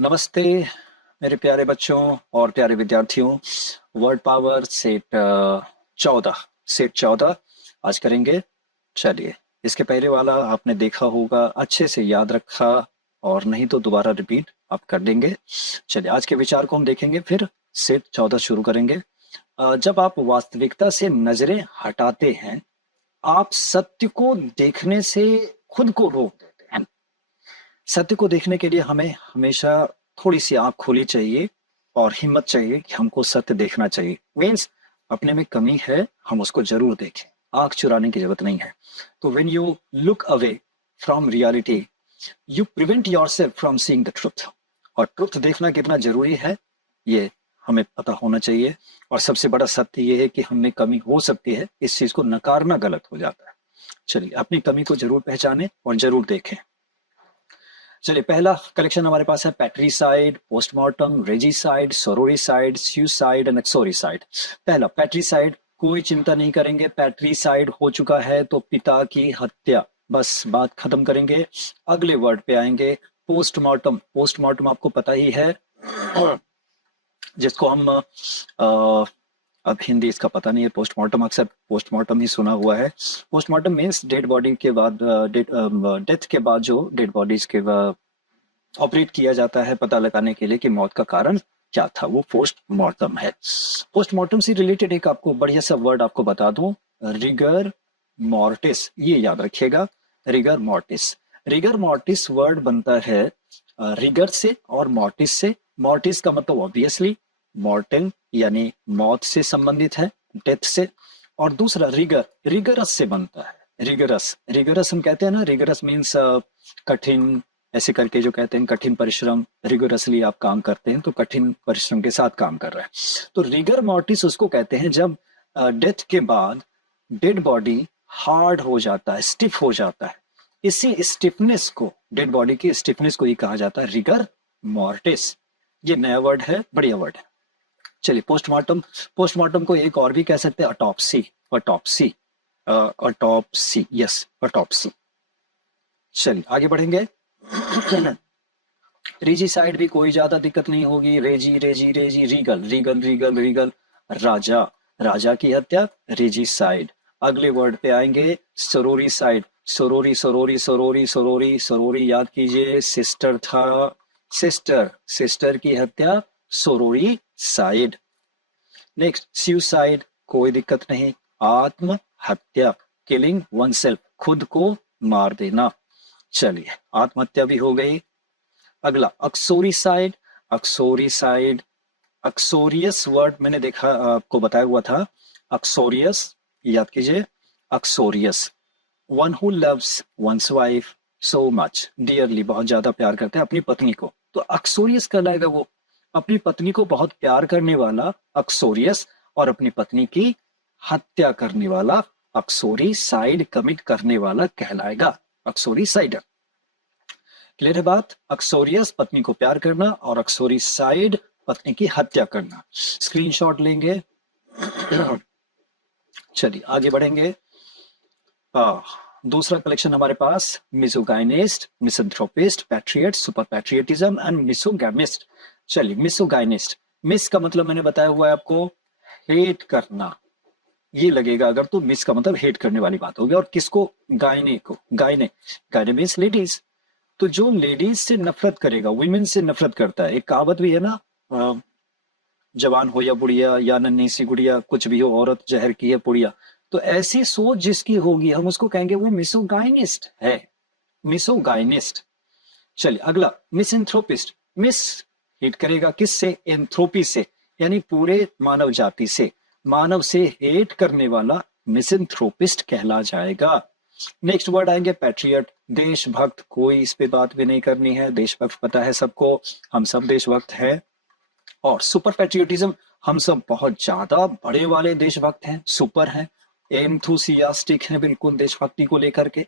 नमस्ते मेरे प्यारे बच्चों और प्यारे विद्यार्थियों। वर्ड पावर सेट 14 सेट 14 आज करेंगे। चलिए, इसके पहले वाला आपने देखा होगा, अच्छे से याद रखा और नहीं तो दोबारा रिपीट आप कर देंगे। चलिए, आज के विचार को हम देखेंगे, फिर सेट 14 शुरू करेंगे। जब आप वास्तविकता से नजरें हटाते हैं, आप सत्य को देखने से खुद को रोक देते हैं। सत्य को देखने के लिए हमें हमेशा थोड़ी सी आंख खोली चाहिए और हिम्मत चाहिए कि हमको सत्य देखना चाहिए। मीन्स अपने में कमी है, हम उसको जरूर देखें, आंख चुराने की जरूरत नहीं है। तो when you look away from reality, you prevent yourself from seeing the truth. और ट्रुथ देखना कितना जरूरी है ये हमें पता होना चाहिए। और सबसे बड़ा सत्य ये है कि हमें कमी हो सकती है, इस चीज को नकारना गलत हो जाता है। चलिए, अपनी कमी को जरूर पहचानें और जरूर देखें। चलिए, पहला कलेक्शन हमारे पास है patricide, postmortem, regicide, sororicide, suicide and uxoricide. पहला पैट्रीसाइड, कोई चिंता नहीं करेंगे, पैट्रीसाइड हो चुका है तो पिता की हत्या, बस बात खत्म करेंगे। अगले वर्ड पे आएंगे, पोस्टमार्टम। पोस्टमार्टम आपको पता ही है, जिसको हम अब हिंदी इसका पता नहीं है, पोस्टमार्टम अक्सर पोस्टमार्टम ही सुना हुआ है। पोस्टमार्टम मीन्स डेड बॉडी के बाद, डेथ के बाद जो डेड बॉडीज के ऑपरेट किया जाता है पता लगाने के लिए कि मौत का कारण क्या था, वो पोस्टमार्टम है। पोस्टमार्टम से रिलेटेड एक आपको बढ़िया सा वर्ड आपको बता दूं, रिगर मॉर्टिस, ये याद रखिएगा, rigor mortis. Rigor mortis word बनता है रिगर से और मॉर्टिस से। मॉर्टिस का मतलब ऑब्वियसली मॉर्टल यानी मौत से संबंधित है, डेथ से। और दूसरा रिगर, रिगरस से बनता है। रिगरस, रिगरस हम कहते हैं ना, रिगरस मीन्स कठिन, ऐसे करके जो कहते हैं कठिन परिश्रम, रिगोरसली आप काम करते हैं तो कठिन परिश्रम के साथ काम कर रहे हैं। तो रिगर मॉर्टिस उसको कहते हैं जब डेथ के बाद डेड बॉडी हार्ड हो जाता है, स्टिफ हो जाता है। इसी स्टिफनेस को, डेड बॉडी की स्टिफनेस को ही कहा जाता है रिगर मॉर्टिस। ये नया वर्ड है, बढ़िया वर्ड है। चलिए, पोस्टमार्टम, पोस्टमार्टम को एक और भी कह सकते हैं autopsy. Autopsy, autopsy, yes autopsy. चलिए आगे बढ़ेंगे। रेजिसाइड भी कोई ज्यादा दिक्कत नहीं होगी, रेजी रेजी रेजी, रीगल रीगल रीगल रीगल, राजा, राजा की हत्या, रेजिसाइड। अगले वर्ड पे आएंगे सरोरीसाइड, सरोरी सरोरी सरोरी सरोरी सरोरी, याद कीजिए सिस्टर था, सिस्टर, सिस्टर की हत्या, सरोरी साइड। नेक्स्ट सुसाइड, कोई दिक्कत नहीं, आत्महत्या, किलिंग वन सेल्फ, खुद को मार देना। चलिए, आत्महत्या भी हो गई। अगला अक्सोरिसाइड, अक्सोरिसाइड, अक्सोरियस वर्ड मैंने देखा, आपको बताया हुआ था, अक्सोरियस, याद कीजिए uxorious, one who loves one's wife so much, dearly, बहुत ज्यादा प्यार करते हैं अपनी पत्नी को, तो अक्सोरियस कहलाएगा वो। अपनी पत्नी को बहुत प्यार करने वाला अक्सोरियस, और अपनी पत्नी की हत्या करने वाला अक्सोरिसाइड, कमिट करने वाला कहलाएगा अक्सोरिसाइडर। क्लियर है बात? अक्सोरियस पत्नी को प्यार करना और अक्सोरिसाइड पत्नी की हत्या करना। स्क्रीनशॉट लेंगे। चलिए आगे बढ़ेंगे। दूसरा कलेक्शन हमारे पास misogynist, misanthropist, patriot, super patriotism and misogamist. चलिए, मिसोगाइनिस्ट, मिस का मतलब मैंने बताया हुआ है आपको, हेट करना, ये लगेगा अगर तो मिस का मतलब हेट करने वाली बात होगी। और किसको? गायने को, गायने, गायने मीन्स लेडीज। तो जो लेडीज से नफरत करेगा, वुमेन से नफरत करता है, एक कहावत भी है ना, जवान हो या बुढ़िया या नन्ही सी गुड़िया, कुछ भी हो, औरत जहर की है पुड़िया। तो ऐसी सोच जिसकी होगी हम उसको कहेंगे वो मिसोगाइनिस्ट है, मिसोगाइनिस्ट। चलिए अगला मिसएंथ्रोपिस्ट, मिस हेट करेगा किससे? एंथ्रोपी से, यानी पूरे मानव जाति से, मानव से हेट करने वाला मिसएंथ्रोपिस्ट कहला जाएगा। नेक्स्ट वर्ड आएंगे पैट्रियट, देशभक्त, कोई इस पे बात भी नहीं करनी है, देशभक्त पता है सबको, हम सब देशभक्त हैं। और सुपर पैट्रियटिज्म, हम सब बहुत ज्यादा बड़े वाले देशभक्त हैं, सुपर हैं, एंथुसियास्टिक हैं बिल्कुल देशभक्ति को लेकर के।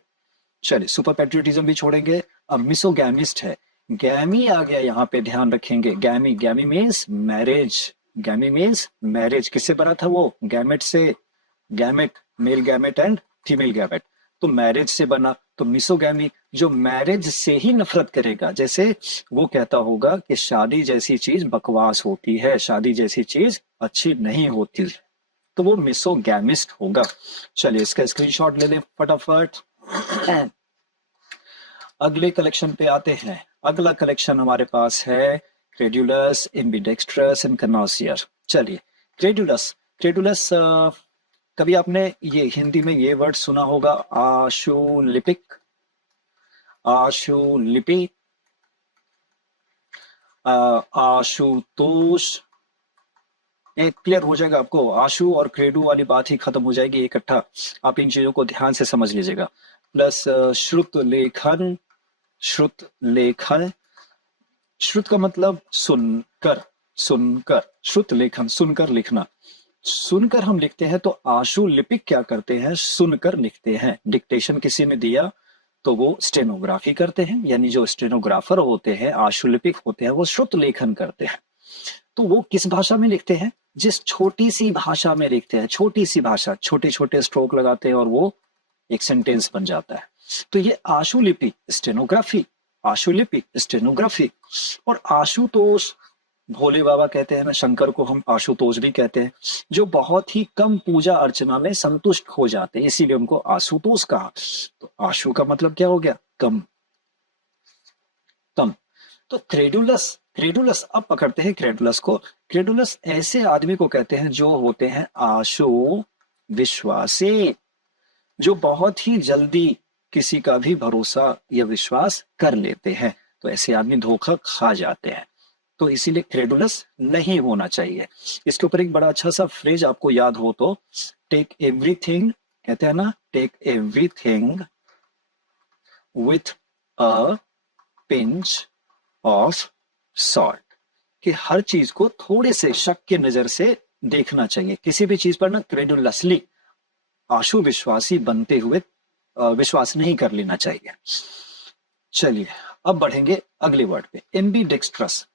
चलिए, सुपर पैट्रियटिज्म भी छोड़ेंगे। अब मिसोगैमिस्ट है, गैमी आ गया यहाँ पे, ध्यान रखेंगे, गैमी, गैमी मीन्स मैरिज, गैमी मीन्स मैरिज, किससे बना था वो? गैमेट से, gamete, male gamete and female gamete, तो मैरिज से बना, तो मिसोगैमी जो मैरिज से ही नफरत करेगा, जैसे वो कहता होगा कि शादी जैसी चीज बकवास होती है, शादी जैसी चीज अच्छी नहीं होती, तो वो मिसोगैमिस्ट होगा। चलिए इसका स्क्रीनशॉट ले लें फटाफट। अगले कलेक्शन पे आते हैं। अगला कलेक्शन हमारे पास है क्रेडुलस, एम्बिडेक्स्ट्रस एंड कनॉसियर। चलिए क्रेडुलस, क्रेडुलस कभी आपने ये हिंदी में ये वर्ड सुना होगा, आशुलिपिक, आशुलिपि, आशुतोष। एक क्लियर हो जाएगा आपको, आशु और क्रेडू वाली बात ही खत्म हो जाएगी इकट्ठा। आप इन चीजों को ध्यान से समझ लीजिएगा। प्लस श्रुत लेखन, श्रुत लेखन, श्रुत का मतलब सुनकर, सुनकर, श्रुत लेखन सुनकर लिखना। सुनकर हम लिखते हैं, तो आशु लिपिक क्या करते हैं, सुनकर लिखते हैं। डिक्टेशन किसी ने दिया तो वो स्टेनोग्राफी करते हैं, यानी जो स्टेनोग्राफर होते हैं, आशुलिपिक होते हैं, वो श्रुत लेखन करते हैं। तो वो किस भाषा में लिखते हैं, जिस छोटी सी भाषा में लिखते हैं, छोटी सी भाषा, छोटे छोटे स्ट्रोक लगाते हैं और वो एक सेंटेंस बन जाता है। तो ये आशुलिपि स्टेनोग्राफी, आशुलिपि स्टेनोग्राफी। और आशुतोष, भोले बाबा कहते हैं ना, शंकर को हम आशुतोष भी कहते हैं, जो बहुत ही कम पूजा अर्चना में संतुष्ट हो जाते हैं, इसीलिए उनको आशुतोष कहा। तो आशु का मतलब क्या हो गया, कम, कम। तो क्रेडुलस, क्रेडुलस अब पकड़ते हैं क्रेडुलस को। क्रेडुलस ऐसे आदमी को कहते हैं जो होते हैं आशु विश्वासी, जो बहुत ही जल्दी किसी का भी भरोसा या विश्वास कर लेते हैं। तो ऐसे आदमी धोखा खा जाते हैं, तो इसीलिए क्रेडुलस नहीं होना चाहिए। इसके ऊपर एक बड़ा अच्छा सा फ्रेज आपको याद हो तो, टेक एवरीथिंग, कहते हैं ना, take everything with a pinch of salt, कि हर चीज को थोड़े से शक के नजर से देखना चाहिए। किसी भी चीज पर ना क्रेडुलसली, आशु विश्वासी बनते हुए विश्वास नहीं कर लेना चाहिए। चलिए अब बढ़ेंगे अगले वर्ड पे, एम्बी डेक्स्ट्रस।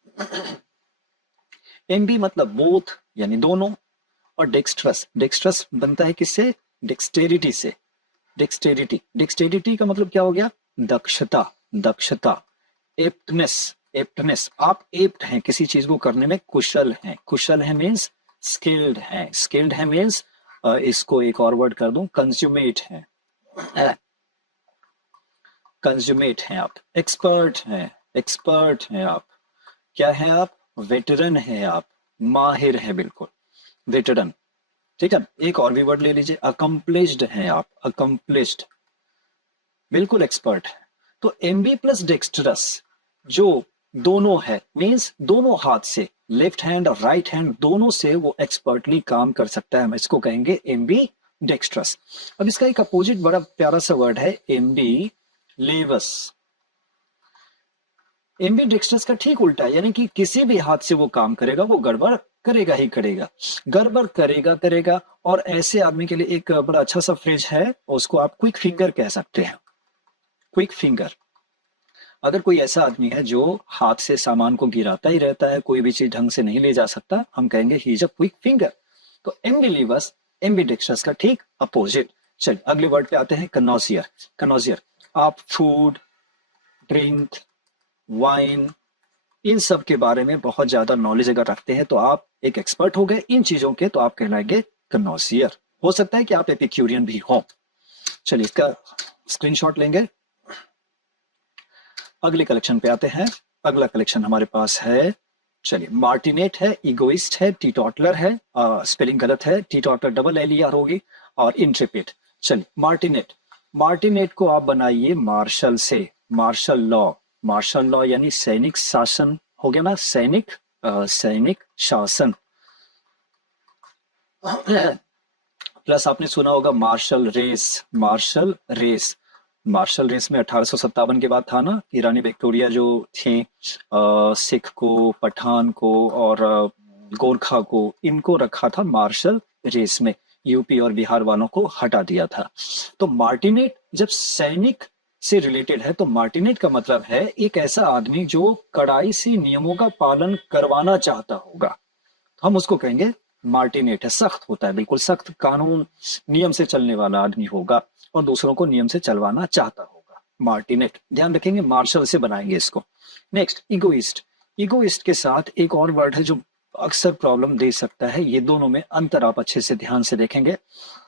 एम्बी मतलब बोथ यानी दोनों, और डेक्स्ट्रस, डेक्स्ट्रस बनता है किससे, डेक्सटेरिटी से। डेक्सटेरिटी, डेक्सटेरिटी का मतलब क्या हो गया, दक्षता, दक्षता। एप्टनेस, एप्टनेस, आप एप्ट हैं, किसी चीज को करने में कुशल हैं। कुशल है मीन्स स्किल्ड है, स्किल्ड है मीन्स इसको एक और वर्ड कर दूं, कंज्यूमेट है, कंज्यूमेट हैं आप। एक्सपर्ट हैं, एक्सपर्ट हैं आप। क्या है आप, वेटरन है आप, माहिर है बिल्कुल, वेटरन। ठीक है, एक और भी वर्ड ले लीजिए, अकम्प्लिश्ड हैं आप, अकम्प्लिश्ड, बिल्कुल एक्सपर्ट है। तो एम्बी प्लस डेक्स्ट्रस जो दोनों है, मीन्स दोनों हाथ से, लेफ्ट हैंड और राइट हैंड दोनों से वो एक्सपर्टली काम कर सकता है, हम इसको कहेंगे एम्बी डेक्स्ट्रस। अब इसका एक अपोजिट बड़ा प्यारा सा वर्ड है, एम्बी लेवस। एम्बी डेक्स्ट्रस का ठीक उल्टा है, यानी कि किसी भी हाथ से वो काम करेगा वो गड़बड़ करेगा ही करेगा, गड़बड़ करेगा करेगा। और ऐसे आदमी के लिए एक बड़ा अच्छा सा फ्रेज है, उसको आप क्विक फिंगर कह सकते हैं, क्विक फिंगर। अगर कोई ऐसा आदमी है जो हाथ से सामान को गिराता ही रहता है, कोई भी चीज ढंग से नहीं ले जा सकता, हम कहेंगे he is a quick finger. तो एम्बिलीवस, एम्बिडेक्स्ट्रस का ठीक अपोजिट। चलिए अगले वर्ड पे आते हैं, कनॉसियर। कनॉसियर, आप फूड, ड्रिंक, वाइन, इन सब के बारे में बहुत ज्यादा नॉलेज अगर रखते हैं तो आप एक एक्सपर्ट हो गए इन चीजों के, तो आप कहलाएंगे कनॉसियर। हो सकता है कि आप एपिक्यूरियन भी हो। चलिए इसका स्क्रीनशॉट लेंगे। अगले कलेक्शन पे आते हैं। अगला कलेक्शन हमारे पास है, चलिए मार्टिनेट है, इगोइस्ट है, टीटॉटलर है, स्पेलिंग गलत है, टीटॉटलर डबल एल आर होगी, और इंट्रेपिड। चलिए मार्टिनेट, मार्टिनेट को आप बनाइए मार्शल से, मार्शल लॉ। मार्शल लॉ यानी सैनिक शासन हो गया ना, सैनिक, सैनिक शासन। प्लस आपने सुना होगा martial race, martial race. Martial race में 1857 के बाद था ना कि रानी विक्टोरिया जो थे, सिख को, पठान को और गोरखा को, इनको रखा था मार्शल रेस में, यूपी और बिहार वालों को हटा दिया था। तो मार्टिनेट जब सैनिक से रिलेटेड है, तो मार्टिनेट का मतलब है एक ऐसा आदमी जो कड़ाई से नियमों का पालन करवाना चाहता होगा, हम उसको कहेंगे मार्टिनेट है। सख्त होता है, बिल्कुल सख्त कानून नियम से चलने वाला आदमी होगा और दूसरों को नियम से चलवाना चाहता होगा। मार्टिनेट, ध्यान रखेंगे मार्शल से बनाएंगे इसको। नेक्स्ट इगोइस्ट, इगोइस्ट के साथ एक और वर्ड है जो अक्सर प्रॉब्लम दे सकता है, ये दोनों में अंतर आप अच्छे से ध्यान से देखेंगे।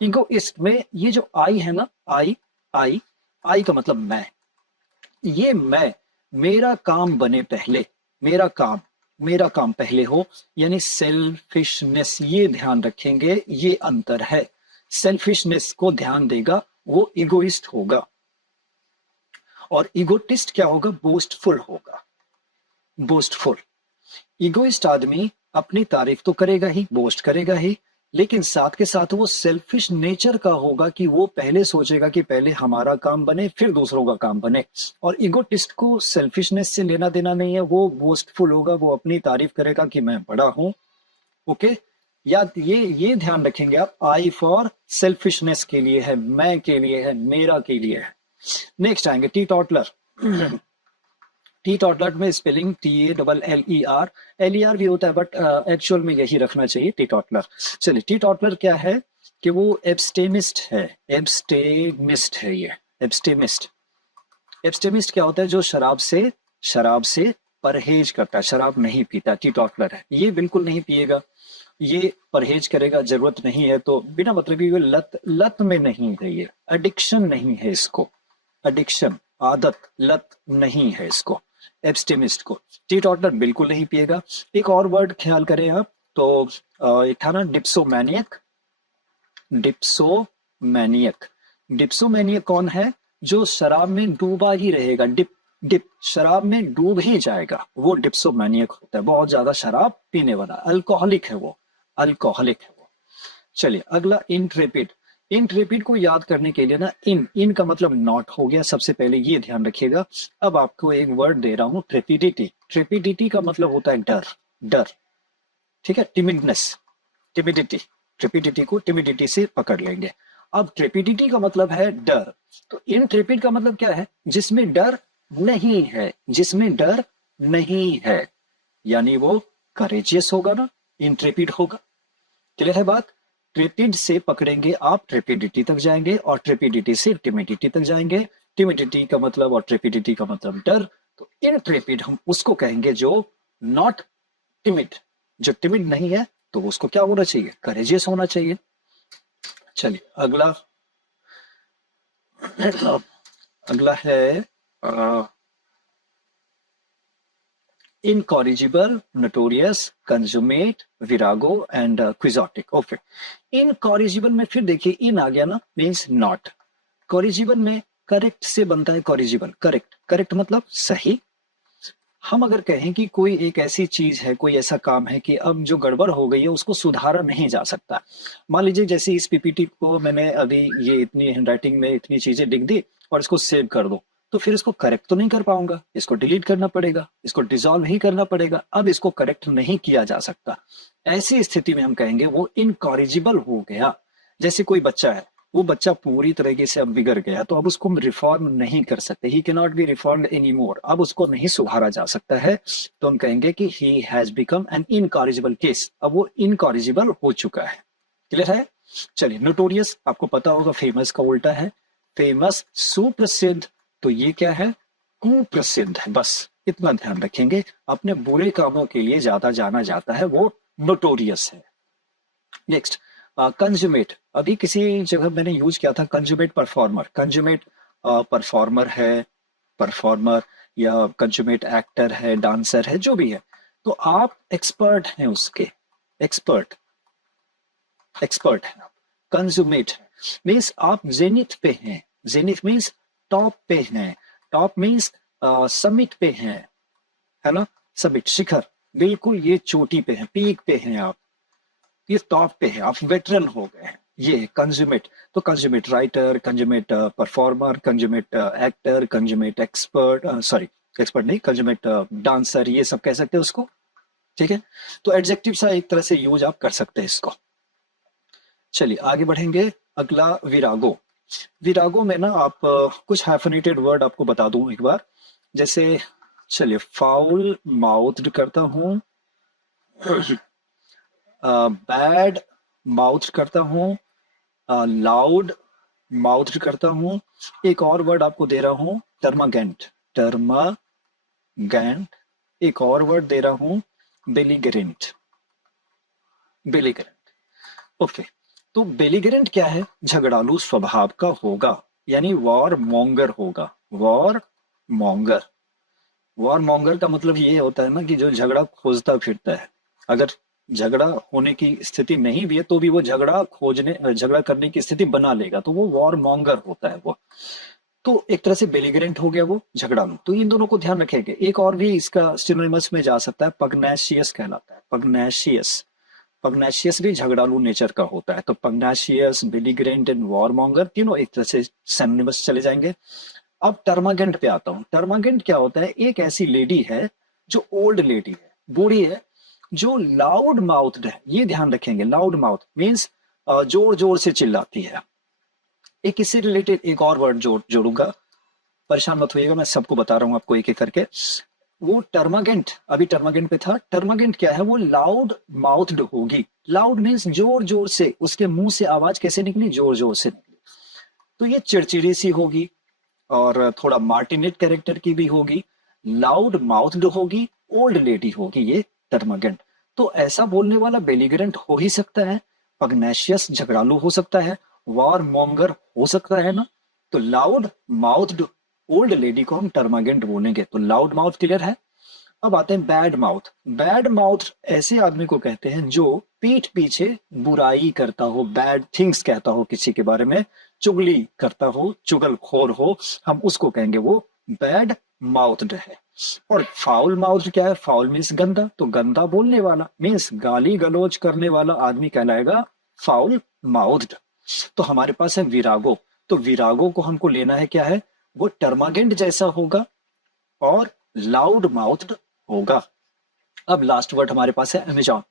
इगोइस्ट में ये जो आई है ना, आई आई आई का मतलब मैं, ये मैं, मेरा काम बने पहले, मेरा काम पहले हो, यानी सेल्फिशनेस, ये ध्यान रखेंगे, ये अंतर है। सेल्फिशनेस को ध्यान देगा वो इगोइस्ट होगा, और इगोटिस्ट क्या होगा, बोस्टफुल होगा, बोस्टफुल। इगोइस्ट आदमी अपनी तारीफ तो करेगा ही, बोस्ट करेगा ही, लेकिन साथ के साथ वो सेल्फिश नेचर का होगा कि वो पहले सोचेगा कि पहले हमारा काम बने फिर दूसरों का काम बने। और इगोटिस्ट को सेल्फिशनेस से लेना देना नहीं है, वो बोस्टफुल होगा, वो अपनी तारीफ करेगा कि मैं बड़ा हूं। ओके, या ये ध्यान रखेंगे आप, आई फॉर सेल्फिशनेस के लिए है, मैं के लिए है, मेरा के लिए है। नेक्स्ट आएंगे टी टॉटलर। टी टॉटलर में स्पेलिंग TALLER, LER भी होता है, बट एक्चुअल में यही रखना चाहिए टी टॉटलर। चलिए, टी टॉटलर क्या है कि वो एब्स्टेमिस्ट है, एब्स्टेमिस्ट है ये, एब्स्टेमिस्ट। एब्स्टेमिस्ट क्या होता है, जो शराब से परहेज करता है, शराब नहीं पीता, टी टॉटलर है। ये बिल्कुल नहीं पिएगा, ये परहेज करेगा, जरूरत नहीं है तो बिना मतलब की लत में नहीं है, ये एडिक्शन नहीं है इसको, एडिक्शन आदत लत नहीं है इसको, एब्स्टेमिस्ट को। टी टॉटलर बिल्कुल नहीं पिएगा। एक और वर्ड ख्याल करें आप, तो एक था ना डिप्सोमैनियक, डिप्सोमैनियक। डिप्सोमैनियक कौन है, जो शराब में डूबा ही रहेगा, डिप शराब में डूब ही जाएगा, वो डिप्सोमैनियक होता है, बहुत ज्यादा शराब पीने वाला, अल्कोहलिक है वो, अल्कोहलिक है वो। चलिए अगला इंट्रेपिड। इंट्रेपिड को याद करने के लिए ना, इन का मतलब नॉट हो गया, सबसे पहले ये ध्यान रखिएगा। अब आपको एक वर्ड दे रहा हूं, ट्रेपिडिटी। ट्रेपिडिटी का मतलब होता है डर, डर, ठीक है, टिमिडनेस, टिमिडिटी। ट्रेपिडिटी को टिमिडिटी से पकड़ लेंगे। अब ट्रेपिडिटी का मतलब है डर, तो इंट्रेपिड का मतलब क्या है, जिसमें डर नहीं है, जिसमें डर नहीं है, यानी वो करेजियस होगा ना, इंट्रेपिड होगा। क्लियर है बात। ट्रेपिड से पकड़ेंगे आप, ट्रेपिडिटी तक जाएंगे, और ट्रेपिडिटी से टिमिडिटी तक जाएंगे। टिमिडिटी का मतलब और ट्रेपिडिटी का मतलब डर, तो इंट्रेपिड हम उसको कहेंगे जो नॉट टिमिड, जो टिमिड नहीं है, तो उसको क्या होना चाहिए, करेजियस होना चाहिए। चलिए अगला, अगला है incorrigible, notorious, consummate, virago and quixotic। Okay, incorrigible में फिर देखिए इन आ गया ना, मीन्स नॉट। corrigible में करेक्ट से बनता है, corrigible करेक्ट, करेक्ट मतलब सही। हम अगर कहें कि कोई एक ऐसी चीज है, कोई ऐसा काम है कि अब जो गड़बड़ हो गई है उसको सुधारा नहीं जा सकता। मान लीजिए जैसे इस पीपीटी को मैंने अभी ये इतनी हैंडराइटिंग में इतनी चीजें लिख दी और इसको सेव कर दो, तो फिर इसको करेक्ट तो नहीं कर पाऊंगा, इसको डिलीट करना पड़ेगा, इसको डिसॉल्व ही करना पड़ेगा, अब इसको करेक्ट नहीं किया जा सकता। ऐसी स्थिति में हम कहेंगे वो इनकॉरिजिबल हो गया। जैसे कोई बच्चा है, वो बच्चा पूरी तरीके से अब बिगड़ गया, तो अब उसको हम रिफॉर्म नहीं कर सकते, he can not be reformed any more, अब उसको नहीं सुधारा जा सकता है, तो हम कहेंगे कि he has become an incorrigible case, अब वो इनकॉरिजिबल हो चुका है। क्लियर है। चलिए, नोटोरियस आपको पता होगा, फेमस का उल्टा है, फेमस सुप्रसिद्ध, तो ये क्या है, कुप्रसिद्ध है, बस इतना ध्यान रखेंगे। अपने बुरे कामों के लिए ज्यादा जाना जाता है, वो नोटोरियस है। नेक्स्ट कंज्यूमेट, अभी किसी जगह मैंने यूज किया था कंज्यूमेट परफॉर्मर, कंज्यूमेट परफॉर्मर है, परफॉर्मर या कंज्यूमेट एक्टर है, डांसर है, जो भी है, तो आप एक्सपर्ट हैं उसके, एक्सपर्ट, एक्सपर्ट है। कंज्यूमेट मीन्स आप जेनिथ पे हैं, जेनिथ मीन्स टॉप पे हैं, टॉप मीन्स समिट पे हैं, है ना, समिट शिखर, बिल्कुल ये चोटी पे हैं, पीक पे हैं आप, ये टॉप पे है, आप वेटरन हो गए हैं, ये कंज्यूमेट। तो consummate writer, consummate performer, consummate actor, consummate expert, sorry expert नहीं, कंज्यूमेट डांसर, ये सब कह सकते हैं उसको, ठीक है। तो एडजेक्टिव सा एक तरह से यूज आप कर सकते हैं इसको। चलिए आगे बढ़ेंगे, अगला विरागो। विरागो में ना आप कुछ हाइफनेटेड वर्ड आपको बता दूं एक बार, जैसे चलिए, फाउल माउथ्ड करता हूं, बैड माउथ करता हूं, लाउड माउथ करता हूं, एक और वर्ड आपको दे रहा हूं, टर्मागेंट, टर्मागेंट। एक और वर्ड दे रहा हूं, बेलिगरेंट, बेलिगरेंट। ओके, तो बेलिगरेंट क्या है? झगड़ालू स्वभाव का होगा, यानी वॉर मॉन्गर होगा, वॉर मॉन्गर। वॉर मॉन्गर का मतलब ये होता है ना कि जो झगड़ा खोजता फिरता है। अगर झगड़ा होने की स्थिति नहीं भी है तो भी वो झगड़ा करने की स्थिति बना लेगा, तो वो वॉर मॉन्गर होता है वो। तो एक तरह से बेलिगरेंट हो गया वो, झगड़ालू। तो इन दोनों को ध्यान रखेंगे। एक और भी इसका सिनोनिमस में जा सकता है, पगनैशियस कहलाता है, पगनैशियस। पगनैशियस भी झगड़ालू नेचर का होता है। तो पगनैशियस, बेलिगरेंट एंड वॉरमॉन्गर तीनों एक तरह से सिनोनिमस चले जाएंगे। अब टर्मागेंट पे आता हूं। टर्मागेंट क्या होता है? एक ऐसी लेडी है जो ओल्ड लेडी है, बूढ़ी है, जो लाउड माउथड है। ये ध्यान रखेंगे, लाउड माउथ मीन्स जोर जोर से चिल्लाती है। एक इससे रिलेटेड एक और वर्ड जोड़ूंगा, परेशान मत होइएगा, मैं सबको बता रहा हूं आपको एक एक करके। वो टर्मागेंट, अभी टर्मागेंट पे था। टर्मागेंट क्या है? वो लाउड माउथड होगी। लाउड मीन्स जोर जोर से, उसके मुंह से आवाज कैसे निकली? जोर जोर से निकली। तो ये चिड़चिड़ी सी होगी और थोड़ा मार्टिनेट कैरेक्टर की भी होगी, लाउड माउथड होगी, ओल्ड लेडी होगी ये टर्मागेंट। तो ऐसा बोलने वाला बेलिगरेंट हो ही सकता है, पगनेशियस झगड़ालू हो सकता है, वॉर मॉन्गर हो सकता है ना। तो लाउड माउथड ओल्ड लेडी को हम टर्मागेंट बोलेंगे। तो लाउड माउथ क्लियर है। अब आते हैं बैड माउथ। बैड माउथ ऐसे आदमी को कहते हैं जो पीठ पीछे बुराई करता हो, बैड थिंग्स कहता हो, किसी के बारे में चुगली करता हो, चुगलखोर हो, हम उसको कहेंगे वो बैड माउथड है। और फाउल माउथ क्या है? फाउल मीन्स गंदा। तो गंदा बोलने वाला मीन्स गाली गलौज करने वाला आदमी कहलाएगा फाउल माउथड। तो हमारे पास है विरागो। तो विरागो को हमको लेना है क्या है? वो टर्मागेंट जैसा होगा और लाउड माउथड होगा। अब लास्ट वर्ड हमारे पास है अमेजॉन।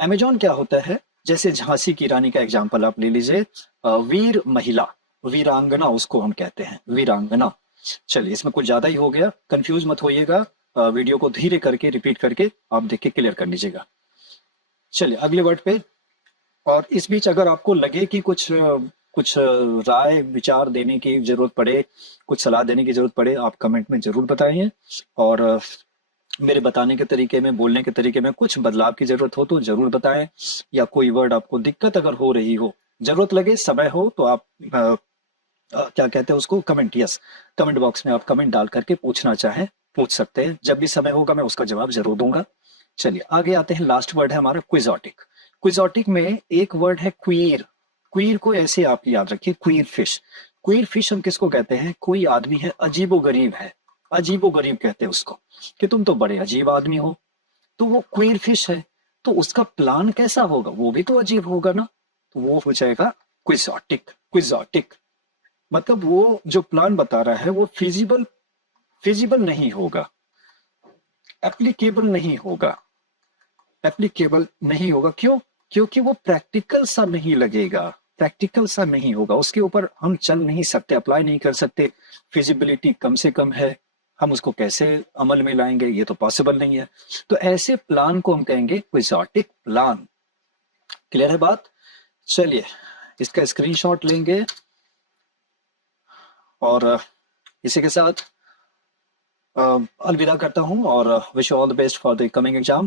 अमेजॉन क्या होता है? जैसे झांसी की रानी का एग्जांपल आप ले लीजिए, वीर महिला, वीरांगना उसको हम कहते हैं, वीरांगना। चलिए, इसमें कुछ ज्यादा ही हो गया, कंफ्यूज मत होइएगा। वीडियो को धीरे करके रिपीट करके आप देख के क्लियर कर लीजिएगा। चलिए अगले वर्ड पे। और इस बीच अगर आपको लगे कि कुछ राय विचार देने की जरूरत पड़े, कुछ सलाह देने की जरूरत पड़े, आप कमेंट में जरूर बताइए। और मेरे बताने के तरीके में, बोलने के तरीके में कुछ बदलाव की जरूरत हो तो जरूर बताएं। या कोई वर्ड आपको दिक्कत अगर हो रही हो, जरूरत लगे, समय हो, तो आप क्या कहते हैं उसको, कमेंट, यस, कमेंट बॉक्स में आप कमेंट डाल करके पूछना चाहें पूछ सकते हैं। जब भी समय होगा मैं उसका जवाब जरूर दूंगा। चलिए आगे आते हैं। लास्ट वर्ड है हमारा क्विजोटिक। क्विजोटिक में एक वर्ड है क्वीर। क्वीर को ऐसे आप याद रखिए, क्वीर फिश। क्वीर फिश हम किसको कहते हैं? कोई आदमी है अजीबो गरीब है, अजीबो गरीब कहते हैं उसको, कि तुम तो बड़े अजीब आदमी हो, तो वो क्वीर फिश है। तो उसका प्लान कैसा होगा? वो भी तो अजीब होगा ना। तो वो हो जाएगा क्विजोटिक। क्विजोटिक मतलब वो जो प्लान बता रहा है वो फिजिबल फिजिबल नहीं होगा, एप्लीकेबल नहीं होगा, एप्लीकेबल नहीं होगा। क्यों? क्योंकि वो प्रैक्टिकल सा नहीं लगेगा, प्रैक्टिकल सा नहीं होगा, उसके ऊपर हम चल नहीं सकते, अप्लाई नहीं कर सकते, फिजिबिलिटी कम से कम है, हम उसको कैसे अमल में लाएंगे? ये तो पॉसिबल नहीं है। तो ऐसे प्लान को हम कहेंगे क्विजोटिक प्लान। क्लियर है बात? चलिए इसका स्क्रीनशॉट लेंगे और इसी के साथ अलविदा करता हूं और wish all the best for the coming exam.